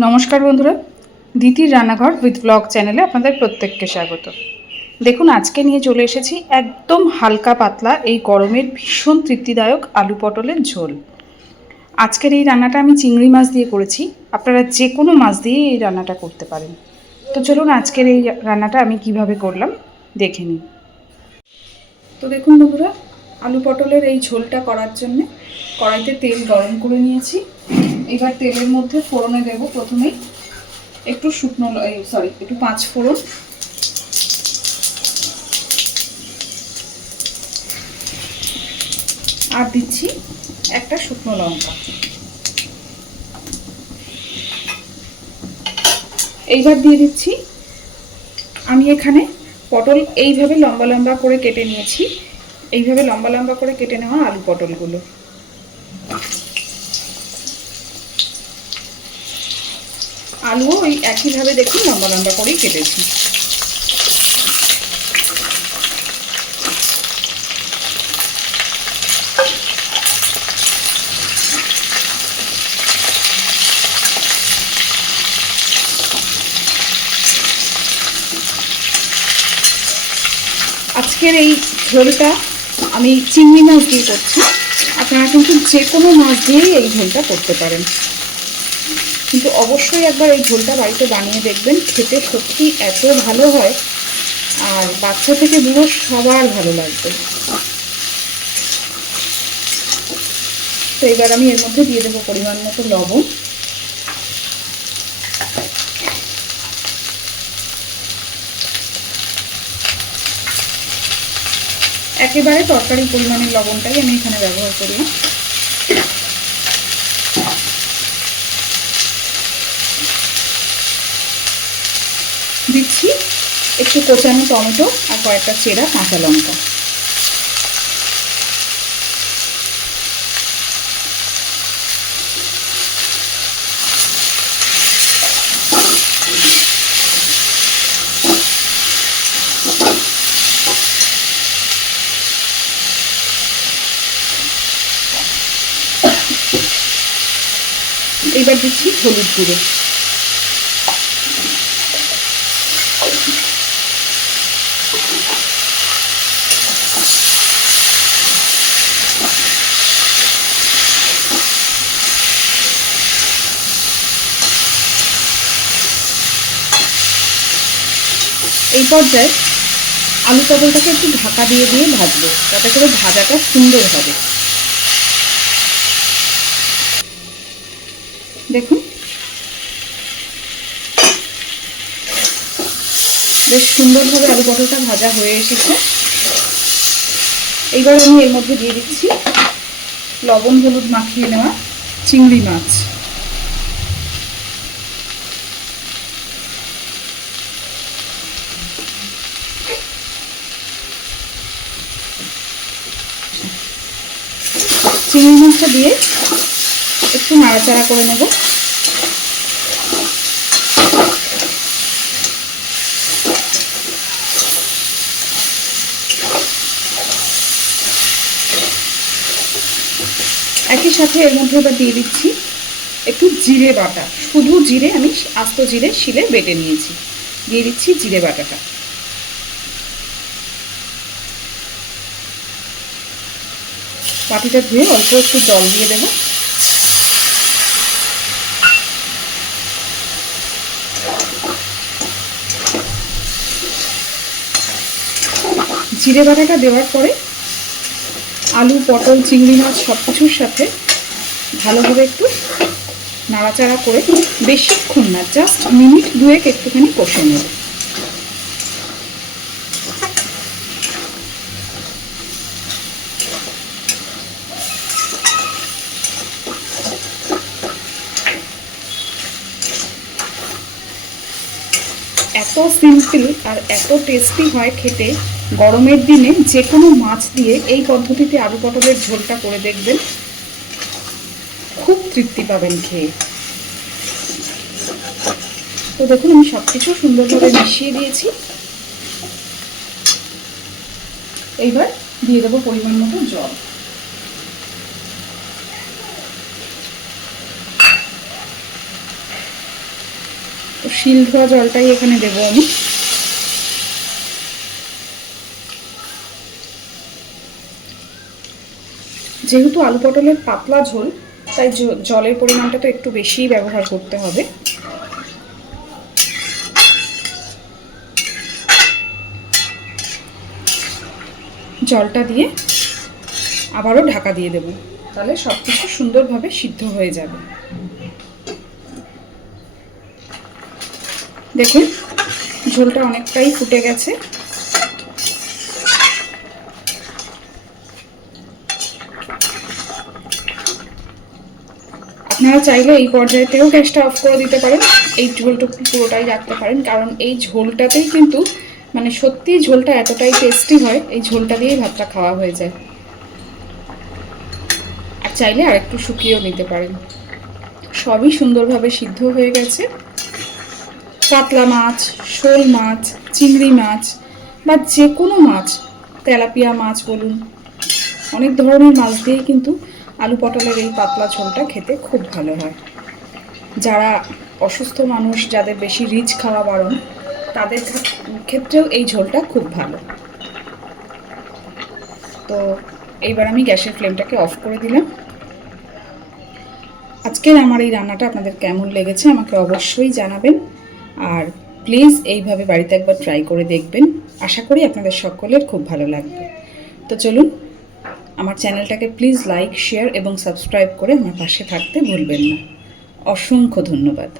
নমস্কার বন্ধুরা, দিতির রান্নাঘর উইথ ব্লগ চ্যানেলে আপনাদের প্রত্যেককে স্বাগত। দেখুন, আজকে নিয়ে চলে এসেছি একদম হালকা পাতলা এই গরমের ভীষণ তৃপ্তিদায়ক আলু পটলের ঝোল। আজকের এই রান্নাটা আমি চিংড়ি মাছ দিয়ে করেছি, আপনারা যে কোনো মাছ দিয়ে এই রান্নাটা করতে পারেন। তো চলুন, আজকের এই রান্নাটা আমি কীভাবে করলাম, দেখে নিন তো দেখুন বন্ধুরা, আলু পটলের এই ঝোলটা করার জন্যে কড়াইতে তেল গরম করে নিয়েছি। এবার তেলের মধ্যে ফোড়নে দেব প্রথমেই। একটু শুকনো সরি একটু পাঁচ ফোড়ন। আর দিচ্ছি একটা শুকনো লঙ্কা। এইবার দিয়ে দিচ্ছি, আমি এখানে পটল এইভাবে লম্বা লম্বা করে কেটে নিয়েছি। এইভাবে লম্বা লম্বা করে কেটে নেওয়া আলু পটলগুলো। আলুও ওই একইভাবে দেখুন লম্বা লম্বা করেই কেটেছি। আজকের এই ঝোলটা আমি চিংড়ি মাছ দিয়ে করছি। আপনারা কিন্তু যে কোনো মাছ দিয়েই এই ঝোলটা করতে পারেন। কিন্তু অবশ্যই একবার এই ঝোলটা বাড়িতে বানিয়ে দেখবেন, খেতে সত্যি এত ভালো হয়। আর বাচ্চা থেকে বুড়ো সবার ভালো লাগবে। তো এবার আমি এর মধ্যে দিয়ে দেবো পরিমাণ মতো লবণ। একেবারে তরকারি পরিমাণের লবণটাই আমি এখানে ব্যবহার করলাম দিচ্ছি একটু কোচানো টমেটো আর কয়েকটা চেরা কাঁচা লঙ্কা। এবার দিচ্ছি হলুদ গুঁড়ো। এই পর্যায়ে আলু পটলটাকে একটু ঢাকা দিয়ে দিয়ে ভাজবো, যাতে করে ভাজাটা সুন্দর হবে। দেখুন। বেশ সুন্দরভাবে আলু পটলটা ভাজা হয়ে এসেছে। এইবার আমি এর মধ্যে দিয়ে দিচ্ছি লবণ, হলুদ মাখিয়ে নেওয়া চিংড়ি মাছ। চিংড়ি মাছটা দিয়ে একটু নাড়াচাড়া করে নেব। একই সাথে এর মধ্যে এবার দিয়ে দিচ্ছি একটু জিরে বাটা। শুধু জিরে, আমি আস্ত জিরে শিলে বেটে নিয়েছি। দিয়ে দিচ্ছি জিরে বাটাটা। বাটিটা ধুয়ে অল্প একটু জল দিয়ে দেবো। জিরে বাটাটা দেওয়ার পরে আলু, পটল, চিংড়ি মাছ সব কিছুর সাথে ভালোভাবে একটু নাড়াচাড়া করে বেশিক্ষণ না, জাস্ট মিনিট দুয়েক একটুখানি কষে নেব। এত সিম্পল আর এত টেস্টি হয় খেতে, গরমের দিনে যে কোনো মাছ দিয়ে এই পদ্ধতিতে আলু পটলের ঝোলটা করে দেখবেন। খুব তৃপ্তি পাবেন খেয়ে। তো দেখুন, আমি সব কিছু সুন্দরভাবে মিশিয়ে দিয়েছি। এইবার দিয়ে দেবো পরিমাণ মতো জল। শিল ধোয়া জলটাই এখানে দেবো আমি। যেহেতু আলু পটলের পাতলা ঝোল, তাই জলের পরিমাণটা তো একটু বেশিই ব্যবহার করতে হবে। জলটা দিয়ে আবারও ঢাকা দিয়ে দেব। তাহলে সব কিছু সুন্দরভাবে সিদ্ধ হয়ে যাবে। দেখুন, ঝোলটা অনেকটাই ফুটে গেছে। আপনারা চাইলে এই পর্যায়েতেও গ্যাসটা অফ করে দিতে পারেন। এই ঝোলটুকু পুরোটাই রাখতে পারেন, কারণ এই ঝোলটাতেই কিন্তু মানে সত্যিই ঝোলটা এতটাই টেস্টি হয়, এই ঝোলটা দিয়েই ভাতটা খাওয়া হয়ে যায়। আর চাইলে আর একটু শুকিয়েও নিতে পারেন। সবই সুন্দরভাবে সিদ্ধ হয়ে গেছে। কাতলা মাছ, শোল মাছ, চিংড়ি মাছ বা যে কোনো মাছ, তেলাপিয়া মাছ বলুন। অনেক ধরনের মাছ দিয়েই কিন্তু আলু পটলের এই পাতলা ঝোলটা খেতে খুব ভালো হয়। যারা অসুস্থ মানুষ, যাদের বেশি রিচ খাওয়া বারণ, তাদের ক্ষেত্রেও এই ঝোলটা খুব ভালো। তো এইবার আমি গ্যাসের ফ্লেমটাকে অফ করে দিলাম। আজকের আমার এই রান্নাটা আপনাদের কেমন লেগেছে আমাকে অবশ্যই জানাবেন। আর প্লিজ এইভাবে বাড়িতে একবার ট্রাই করে দেখবেন। আশা করি আপনাদের সকলের খুব ভালো লাগবে। তো চলুন, আমার চ্যানেলটাকে প্লিজ লাইক শেয়ার এবং সাবস্ক্রাইব করে আমার পাশে থাকতে ভুলবেন না। অসংখ্য ধন্যবাদ।